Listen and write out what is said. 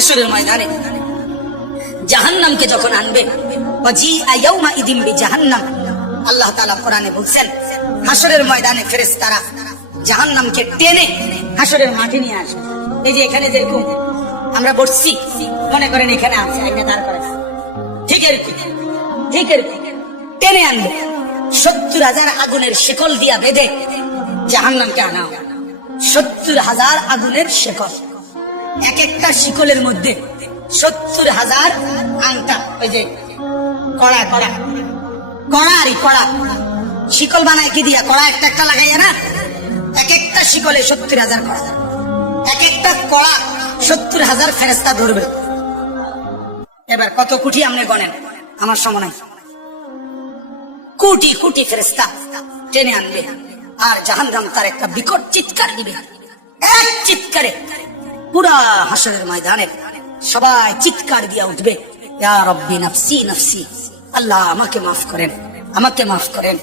হাসরের ময়দানে জাহান্নামকে যখন আনবে, জাহান্নাম, আল্লাহ তাআলা কোরআনে বলছেন হাসরের ময়দানে ফেরেশতারা জাহান্নামকে টেনে হাসরের মাঠে নিয়ে আসবে। এই যে এখানে যেরকম আমরা বসছি, মনে করেন এখানে আছে, আইনে দাঁড় করা, ঠিক এরকম টেনে আনবে। 70,000 আগুনের শিকল দিয়া বেঁধে জাহান্নামকে আনা হবে। 70,000 আগুনের শিকল, এক একটা শিকলের মধ্যে 70,000 আংটা, ওই যে কড়া শিকল বানায় কি দিয়া, কড়া একটা একটা লাগাইয়া না, এক একটা শিকলে 70,000 কড়া, এক একটা কড়া 70,000 ফেরেশতা ধরবে। এবার কত কোটি আপনি গণেন, আমার সময় নাই। কোটি কোটি ফেরেশতা টেনে আনবে, আর জাহান্নাম তার একটা বিকট চিৎকার দিবে। এক চিৎকারে পুরা হাসরের ময়দানে সবাই চিৎকার দিয়া উঠবে, ইয়া রব্বি নাফসি নাফসি, আল্লাহ আমাকে মাফ করেন, আমাকে মাফ করেন।